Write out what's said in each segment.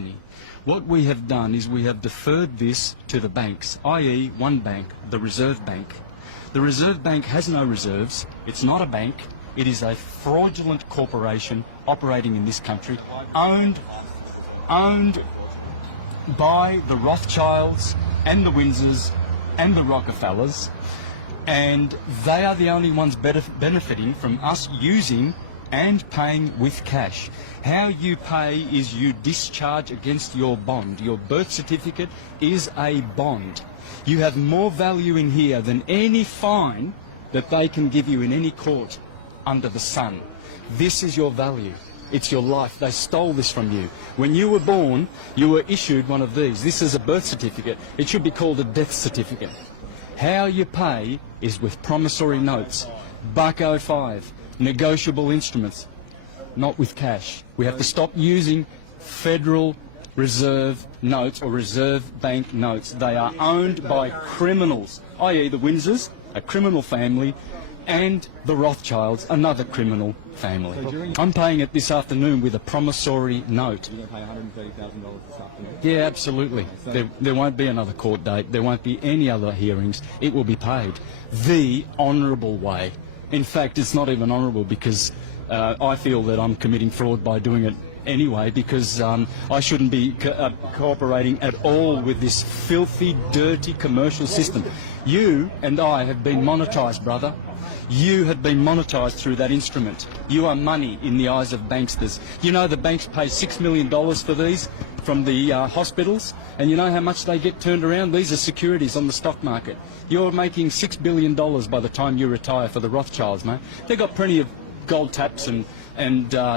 money. What we have done is we have deferred this to the banks, i.e. one bank, the Reserve Bank. The Reserve Bank has no reserves. It's not a bank. It is a fraudulent corporation operating in this country, owned by the Rothschilds and the Windsors and the Rockefellers, and they are the only ones benefiting from us using and paying with cash. How you pay is you discharge against your bond. Your birth certificate is a bond. You have more value in here than any fine that they can give you in any court under the sun. This is your value. It's your life. They stole this from you. When you were born, you were issued one of these. This is a birth certificate. It should be called a death certificate. How you pay is with promissory notes, $1.05, negotiable instruments, not with cash. We have to stop using Federal Reserve notes or Reserve Bank notes. They are owned by criminals, i.e. the Windsors, a criminal family, and the Rothschilds, another criminal family. So I'm paying it this afternoon with a promissory note. You're going to pay $130,000 this afternoon? Yeah, absolutely. There won't be another court date. There won't be any other hearings. It will be paid the honourable way. In fact, it's not even honourable because I feel that I'm committing fraud by doing it anyway, because I shouldn't be cooperating at all with this filthy, dirty commercial system. You and I have been monetised, brother. You have been monetised through that instrument. You are money in the eyes of banksters. You know the banks pay $6 million for these from the hospitals, and you know how much they get turned around? These are securities on the stock market. You're making $6 billion by the time you retire for the Rothschilds, mate. They've got plenty of gold taps and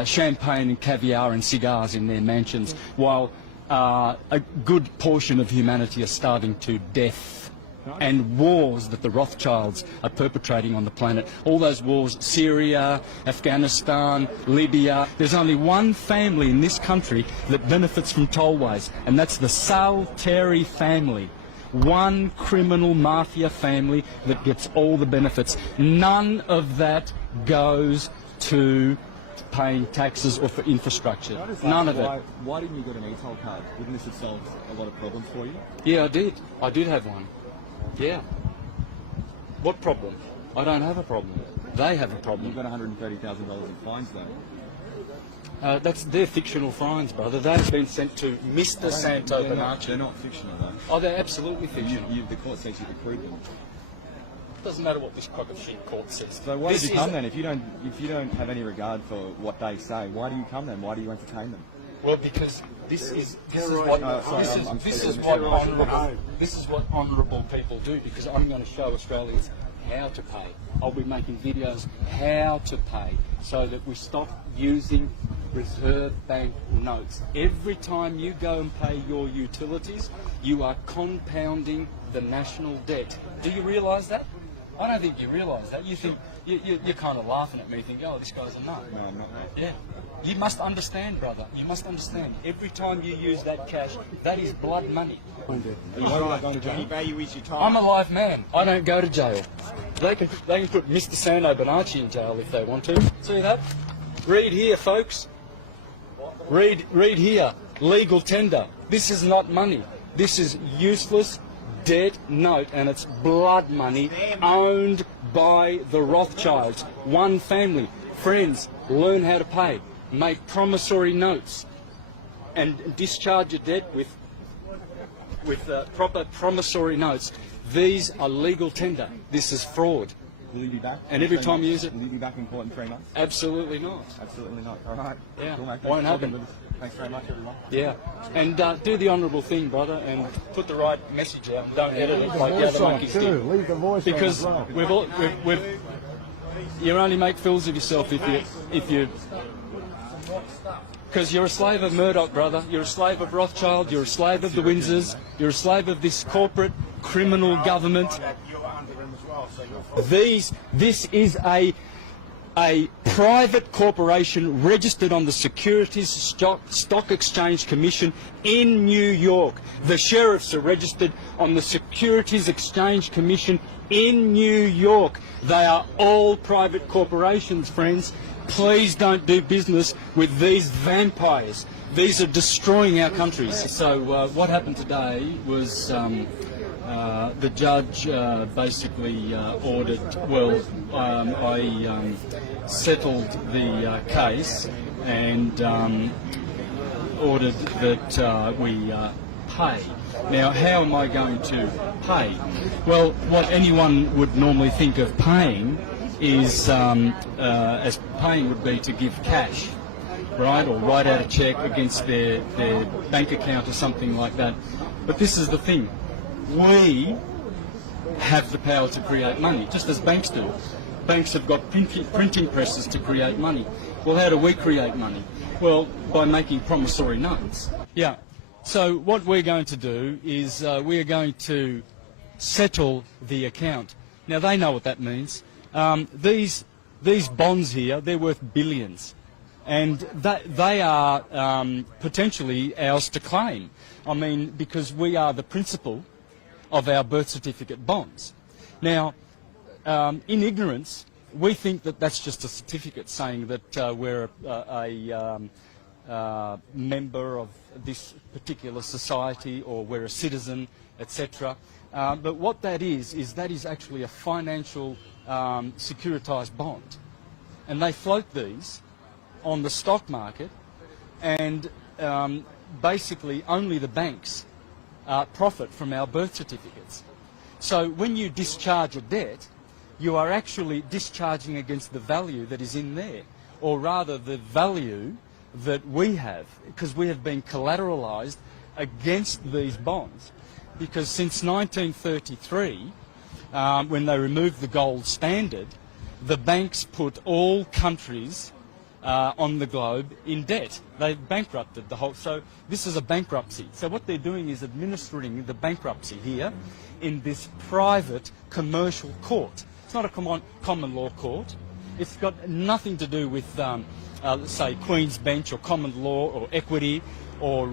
champagne and caviar and cigars in their mansions, while a good portion of humanity are starving to death. And wars that the Rothschilds are perpetrating on the planet. All those wars, Syria, Afghanistan, Libya. There's only one family in this country that benefits from tollways, and that's the Salteri family. One criminal mafia family that gets all the benefits. None of that goes to paying taxes or for infrastructure. None of it. Why didn't you get an e-toll card? Wouldn't this have solved a lot of problems for you? Yeah, I did. I did have one. Yeah. What problem? I don't have a problem. They have a problem. You've got $130,000 in fines, though. They're fictional fines, brother. They've been sent to Mr. Santo Bonacci. They're not fictional, though. Oh, they're absolutely fictional. The court says you've accrued them. Doesn't matter what this crock of shit court says. So why did you come then? If you don't have any regard for what they say, why do you come then? Why do you entertain them? Well, because this is what honourable people do. Because I'm going to show Australians how to pay. I'll be making videos how to pay, so that we stop using Reserve Bank notes. Every time you go and pay your utilities, you are compounding the national debt. Do you realise that? I don't think you realise that. You think you're kind of laughing at me, thinking, "Oh, this guy's a nut." No, I'm not. Yeah. You must understand, brother. You must understand. Every time you use that cash, that is blood money. Why are you not going to jail? Any value is your time. I'm a live man. I don't go to jail. They can put Mr. Santo Bonacci in jail if they want to. See that? Read here, folks. Read here. Legal tender. This is not money. This is useless debt note, and it's blood money owned by the Rothschilds. One family. Friends, learn how to pay. Make promissory notes and discharge your debt with proper promissory notes. These are legal tender. This is fraud. Will you be back? And every time you use it... Will you be back in court in 3 months? Absolutely not. Absolutely not. All right. Yeah. Cool, mate. Won't happen. Thanks very much, everyone. Yeah. And do the honourable thing, brother, and put the right message out. And don't edit it like the other monkeys do. Leave the voice Because on as well. you only make fools of yourself if you because you're a slave of Murdoch, brother. You're a slave of Rothschild. You're a slave of the Windsors. You're a slave of this corporate criminal government. This is a private corporation registered on the Securities Stock Exchange Commission in New York. The sheriffs are registered on the Securities Exchange Commission in New York. They are all private corporations, friends. Please don't do business with these vampires. These are destroying our countries. So what happened today was the judge basically ordered, well, I settled the case and ordered that we pay. Now, how am I going to pay? Well, what anyone would normally think of paying is, as paying would be to give cash, right, or write out a cheque against their bank account or something like that. But this is the thing. We have the power to create money, just as banks do. Banks have got printing presses to create money. Well, how do we create money? Well, by making promissory notes. Yeah. So what we're going to do is we are going to settle the account. Now, they know what that means. These bonds here, they're worth billions. And they are potentially ours to claim. I mean, because we are the principal of our birth certificate bonds. Now, in ignorance, we think that that's just a certificate saying that we're a member of this particular society or we're a citizen, etc. But what that is actually a financial securitized bond. And they float these on the stock market, and basically only the banks profit from our birth certificates. So when you discharge a debt, you are actually discharging against the value that is in there, or rather the value that we have, because we have been collateralized against these bonds. Because since 1933, when they removed the gold standard, the banks put all countries on the globe in debt. They've bankrupted the whole. So this is a bankruptcy. So what they're doing is administering the bankruptcy here in this private commercial court. It's not a common law court. It's got nothing to do with, say, Queen's Bench or common law or equity or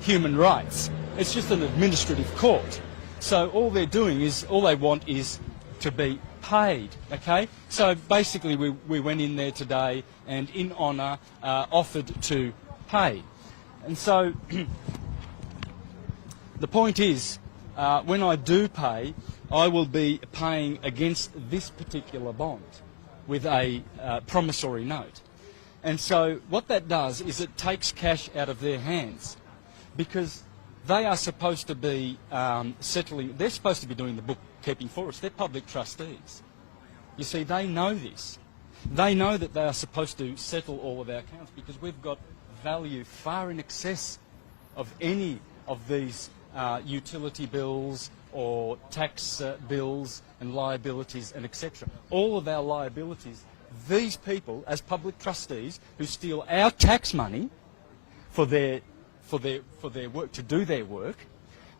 human rights. It's just an administrative court. So all they're doing is, all they want is to be paid, okay? So basically we went in there today and in honour offered to pay. And so the point is, when I do pay, I will be paying against this particular bond with a promissory note. And so what that does is it takes cash out of their hands, because they are supposed to be settling, they're supposed to be doing the bookkeeping for us. They're public trustees. You see, they know this. They know that they are supposed to settle all of our accounts because we've got value far in excess of any of these utility bills or tax bills and liabilities and etc. All of our liabilities, these people as public trustees who steal our tax money for their work, to do their work,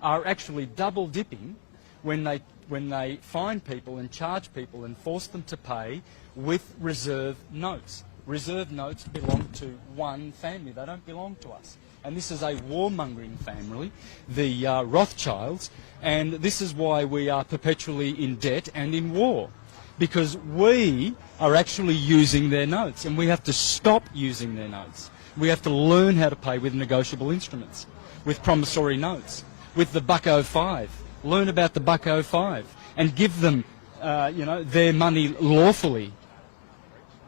are actually double dipping when they fine people and charge people and force them to pay with reserve notes. Reserve notes belong to one family. They don't belong to us. And this is a warmongering family, the Rothschilds, and this is why we are perpetually in debt and in war, because we are actually using their notes, and we have to stop using their notes. We have to learn how to pay with negotiable instruments, with promissory notes, with the Buck-05. Learn about the Buck-05 and give them, their money lawfully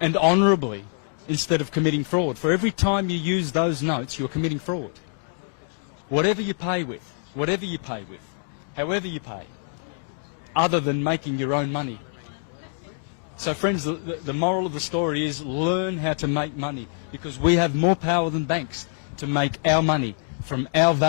and honourably instead of committing fraud. For every time you use those notes, you're committing fraud. Whatever you pay with, however you pay, other than making your own money. So friends, the moral of the story is learn how to make money, because we have more power than banks to make our money from our value.